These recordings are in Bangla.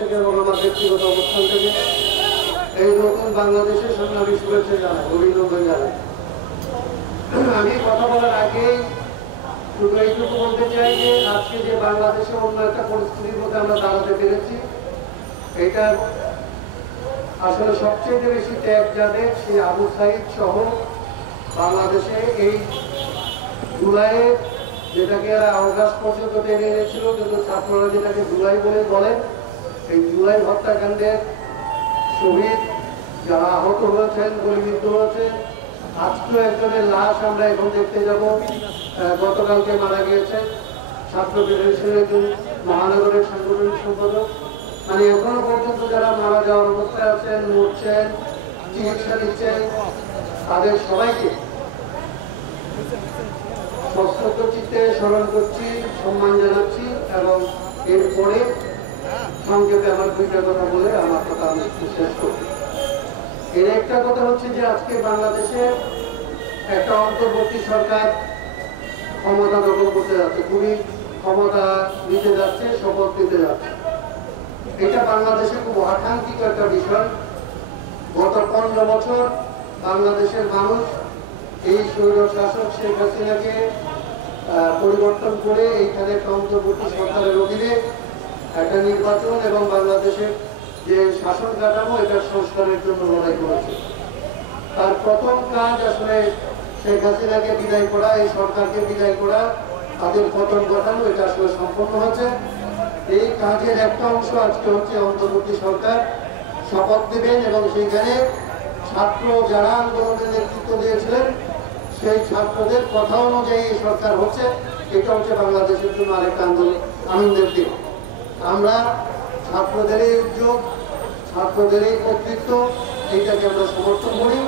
থেকে এবং আমার ব্যক্তিগত অবস্থান থেকে এই নতুন বাংলাদেশের সঙ্গে আমি শুভেচ্ছা জানাই, অভিনন্দন জানাই। আমি কথা বলার আগেই শুধু এইটুকু বলতে চাই যে আজকে যে বাংলাদেশে অন্য একটা পরিস্থিতির মধ্যে আমরা দাঁড়াতে পেরেছি, এটা আসলে সবচেয়ে বেশি ত্যাগ যাদের সেই আবু সাইদ সহ বাংলাদেশে এই জুলাইয়ে, যেটাকে এরা আগস্ট পর্যন্ত টেনে এনেছিল, কিন্তু ছাত্ররা যেটাকে জুলাই বলে বলেন, এই জুলাই হত্যাকাণ্ডের শহীদ যারা আহত হয়েছেন, গুলিবিদ্ধ হয়েছে, আজকেও একজনের লাশ আমরা এখন দেখতে যাব। গতকালকে মারা গিয়েছে ছাত্র ফেডারেশনের একজন মহানগরের সাংগঠনিক সম্পাদক। মানে এখনো পর্যন্ত যারা মারা যাওয়ার অবস্থায় আছেন, মরছেন, চিকিৎসা দিচ্ছেন, তাদের সবাইকে সশ্রদ্ধ চিত্তে স্মরণ করছি, সম্মান জানাচ্ছি এবং এরপরে সংক্ষেপে আমার দুইটা কথা বলে আমার কথা আমি শেষ করছি। এর একটা কথা হচ্ছে যে আজকে বাংলাদেশে একটা অন্তর্বর্তী সরকার ক্ষমতা দখল করতে যাচ্ছে, খুবই ক্ষমতা নিতে যাচ্ছে, শপথ নিতে যাচ্ছে। এটা বাংলাদেশে খুব আকাঙ্ক্ষিত একটা বিষয়। গত 15 বছর বাংলাদেশের মানুষ এই স্বৈর শাসক শেখ হাসিনাকে পরিবর্তন করে এইখানে একটা অন্তর্বর্তী সরকারের অধীনে একটা নির্বাচন এবং বাংলাদেশের যে শাসন কাঠামো এটার সংস্কারের জন্য লড়াই করেছে। তার প্রথম কাজ আসলে শেখ হাসিনাকে বিদায় করা, এই সরকারকে বিদায় করা, তাদের পতন ঘটানো, এটা আসলে সম্পন্ন হয়েছে। এই কাজের একটা অংশ আজকে হচ্ছে অন্তর্বর্তী সরকার শপথ দেবেন এবং সেইখানে ছাত্র যারা আন্দোলনের নেতৃত্ব দিয়েছিলেন সেই ছাত্রদের কথা অনুযায়ী এই সরকার হচ্ছে। এটা হচ্ছে বাংলাদেশের জন্য আরেকটা আনন্দের দিক। আমরা ছাত্রদের এই উদ্যোগ, ছাত্রদের এই কর্তৃত্ব, এইটাকে আমরা সমর্থন করি।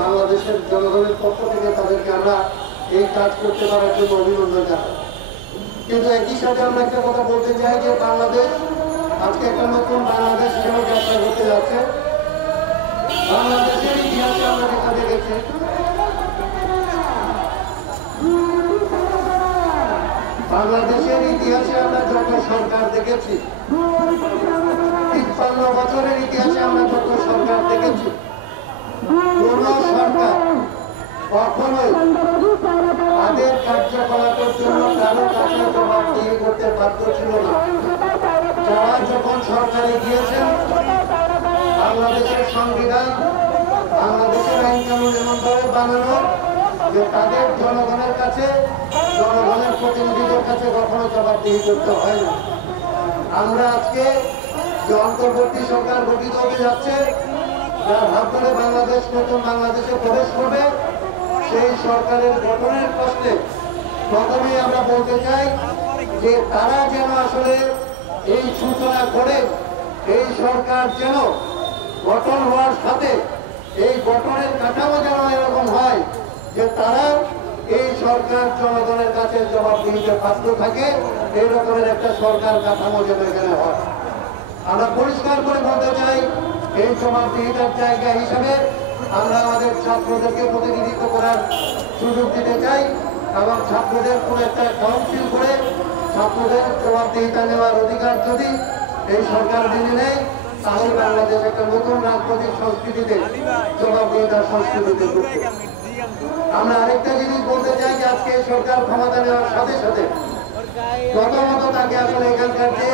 বাংলাদেশের জনগণের পক্ষ থেকে তাদেরকে আমরা এই কাজ করতে পারার জন্য অভিনন্দন জানাই। কিন্তু একই সাথে আমরা একটা কথা বলতে চাই যে বাংলাদেশ আজকে একটা নতুন বাংলাদেশ হিসেবে যাত্রা করতে যাচ্ছে। বাংলাদেশের ইতিহাসে আমরা যেটা দেখেছি, বাংলাদেশের ইতিহাসে আমরা যত সরকার দেখেছি, 53 বছরের ইতিহাসে আমরা যত সরকার দেখেছি, কোন সরকার কখনোই তাদের কার্যকলাপের জন্য কারো কাছে জবাবদিহি করতে বাধ্য ছিল না। যারা যখন সরকারে গিয়েছেন, বাংলাদেশের সংবিধান, বাংলাদেশের আইন কানুন এমনভাবে বানানো যে তাদের জনগণের কাছে, জনগণের প্রতিনিধিদের কাছে কখনো জবাবদিহি করতে হয় না। আমরা আজকে যে অন্তর্বর্তী সরকার গঠিত হতে যাচ্ছে, যার হাত ধরে বাংলাদেশ নতুন বাংলাদেশে প্রবেশ করবে, সেই সরকারের গঠনের প্রশ্নে প্রথমেই আমরা বলতে চাই যে তারা যেন আসলে এই সূচনা করে, এই সরকার যেন গঠন হওয়ার সাথে এই গঠনের কাঠামো যেন এরকম হয় যে তারা এই সরকার জনগণের কাছে জবাবদিহিতে বাধ্য থাকে। এই রকমের একটা সরকার কাঠামো যেন এখানে হয়। আমরা পরিষ্কার করে বলতে চাই, এই জবাবদিহিতার জায়গা হিসাবে আমরা আমাদের ছাত্রদেরকে প্রতিনিধিত্ব করার সুযোগ দিতে চাই এবং ছাত্রদের কোনো একটা কাউন্সিল করে ছাত্রদের জবাবদিহিতা নেওয়ার অধিকার যদি এই সরকার মেনে নেয়, তাহলে বাংলাদেশ একটা নতুন রাজনৈতিক সংস্কৃতিতে, জবাবদিহিতার সংস্কৃতিতে ঢুকবে। আমরা আরেকটা জিনিস বলতে চাই যে আজকে এই সরকার ক্ষমতা নেওয়ার সাথে সাথে প্রথমত তাকে আসলে এখানকার যে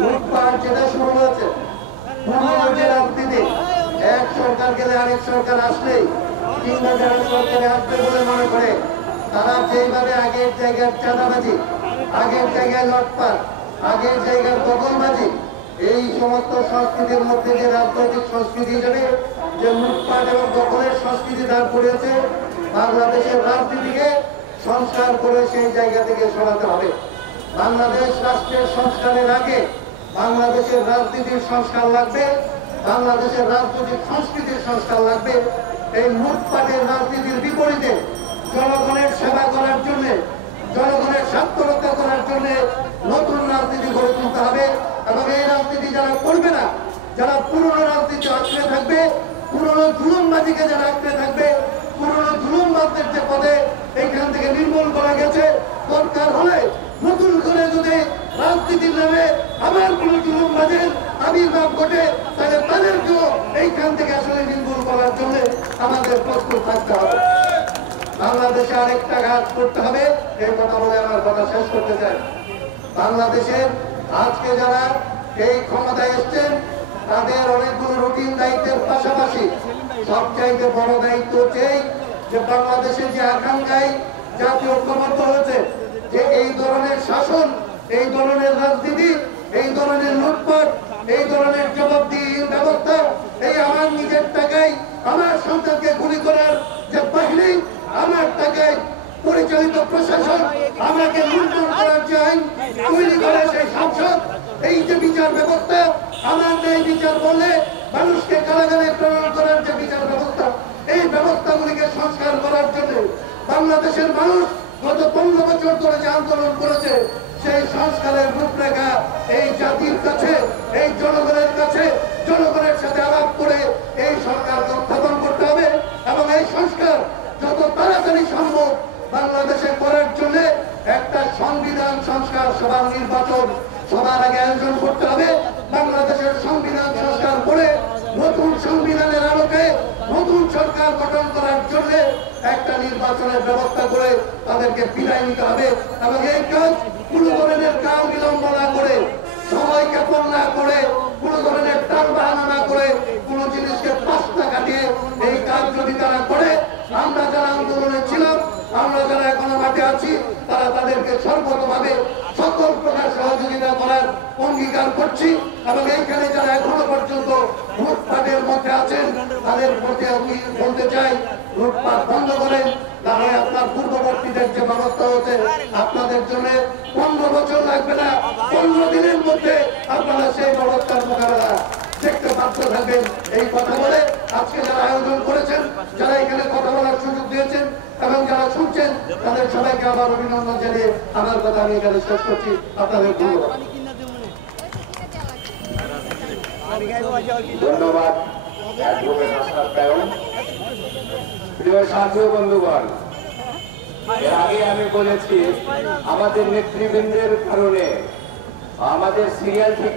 লুটপাট যেটা শুরু হয়েছে, পুরনো যে রাজনীতি, এক সরকার গেলে আরেক সরকার আসলেই কিংবা যারা সরকারে আসবে বলে মনে করে তারা যেইভাবে আগের জায়গার চাঁদাবাজি, আগের জায়গায় লটপাট, আগের জায়গার দখলবাজি, এই সমস্ত সংস্কৃতির মধ্যে যে রাজনৈতিক সংস্কৃতি হিসেবে যে লুটপাট এবং দখলের সংস্কৃতি দাঁড় করিয়েছে, বাংলাদেশের রাজনীতিকে সংস্কার করে সেই জায়গা থেকে সরাতে হবে। বাংলাদেশ রাষ্ট্রের সংস্কারের আগে বাংলাদেশের রাজনীতির সংস্কার লাগবে, বাংলাদেশের রাজনৈতিক সংস্কৃতির সংস্কার লাগবে। এই লুটপাটের রাজনীতির বিপরীতে জনগণের সেবা করার জন্য, জনগণের স্বার্থ রক্ষা করার জন্য নতুন রাজনীতি গড়ে তুলতে হবে। এবং এই রাজনীতি যারা করবে না, যারা পুরনো রাজনীতি আঁকড়ে থাকবে, পুরনো জুলুমবাজিকে যারা আঁকড়ে থাকবে, পুরনো জুলুমবাজদের যে পদে এইখান থেকে নির্মূল করা গেছে, দরকার হলে নতুন করে যদি রাজনীতির নামে আবার কোন জুলুমবাজের আবির্ভাব ঘটে, তাহলে তাদেরকেও এইখান থেকে আসলে নির্মূল করার জন্য আমাদের প্রস্তুত থাকতে হবে। বাংলাদেশে আরেকটা কাজ করতে হবে, এই কথা বলে আমার কথা শেষ করতে চাই। বাংলাদেশের আজকে যারা এই ক্ষমতায় এসছেন তাদের অনেকগুলো রুটিন দায়িত্বের পাশাপাশি সবচাইতে বড় দায়িত্ব হচ্ছে যে বাংলাদেশের যে আকাঙ্ক্ষায় জাতীয় ঐক্যবদ্ধ হয়েছে যে এই ধরনের শাসন, এই ধরনের রাজনীতি, এই ধরনের লুটপাট, এই ধরনের জবাবদিহির ব্যবস্থা, এই আমার নিজের টাকায় আমার সন্তানকে গুলি করার যে বাহিনী, আমার টাকায় পরিচালিত প্রশাসন, আমাকে লুণ্ঠন করার যে আইন তৈরি করে সেই সংসদ, এই যে বিচার ব্যবস্থা, আমার ন্যায় বিচার বলে মানুষকে কারাগারে প্রেরণ করার যে বিচার ব্যবস্থা, এই ব্যবস্থাগুলিকে সংস্কার করার জন্য বাংলাদেশের মানুষ গত 15 বছর ধরে যে আন্দোলন করেছে, সেই সংস্কারের রূপরেখা এই জাতির কাছে, এই জনগণের কাছে, জনগণের সাথে আলাপ করে এই সরকারকে উত্থাপন করতে হবে এবং এই সংস্কার যত তাড়াতাড়ি সম্ভব বাংলাদেশে করার জন্য একটা সংবিধান সংস্কার সভার নির্বাচন সবার আগে আয়োজন করতে হবে। বাংলাদেশের সংবিধান সংস্কার করে নতুন সংবিধানের আলোকে নতুন সরকার গঠন করার জন্য একটা নির্বাচনের ব্যবস্থা করে তাদেরকে বিদায় নিতে হবে এবং এই কাজ কোন ধরনের কাল বিলম্ব না করে, সময় ক্ষেপণ না করে, কোন ধরনের টাল বাহানা না করে, কোন জিনিসকে পাঁচটা কাটিয়ে এই কাজ যদি তারা করে, আমরা যারা আন্দোলনে ছিলাম, আমরা যারা এখনো মাঠে আছি, তারা তাদেরকে সর্বতভাবে সকল প্রকার সহযোগিতা করার অঙ্গীকার করছি এবং এইখানে যারা এখনো পর্যন্ত লুটপাটের মধ্যে আছেন তাদের প্রতি আমি বলতে চাই, লুটপাট বন্ধ করেন, তাহলে আপনার পূর্ববর্তীদের যে ব্যবস্থা হচ্ছে আপনাদের জন্য 15 বছর লাগবে না, 15 দিনের মধ্যে আপনারা সেই ব্যবস্থার মোকাবেলা দেখতে বাধ্য থাকবেন। এই কথা বলে আজকে যারা আয়োজন করেছেন, যারা এখানে কথা বলার সুযোগ দিয়েছেন এবং যারা শুনছেন, তাদের সবাইকে আবার অভিনন্দন জানিয়ে আমার কথা আমি এখানে শেষ করছি। আপনাদের ধন্যবাদ। ধন্যবাদ প্রিয় সাথী বন্ধুগণ, এর আগে আমি বলেছি আমাদের নেতৃবৃন্দের কারণে আমাদের সিরিয়াল ঠিক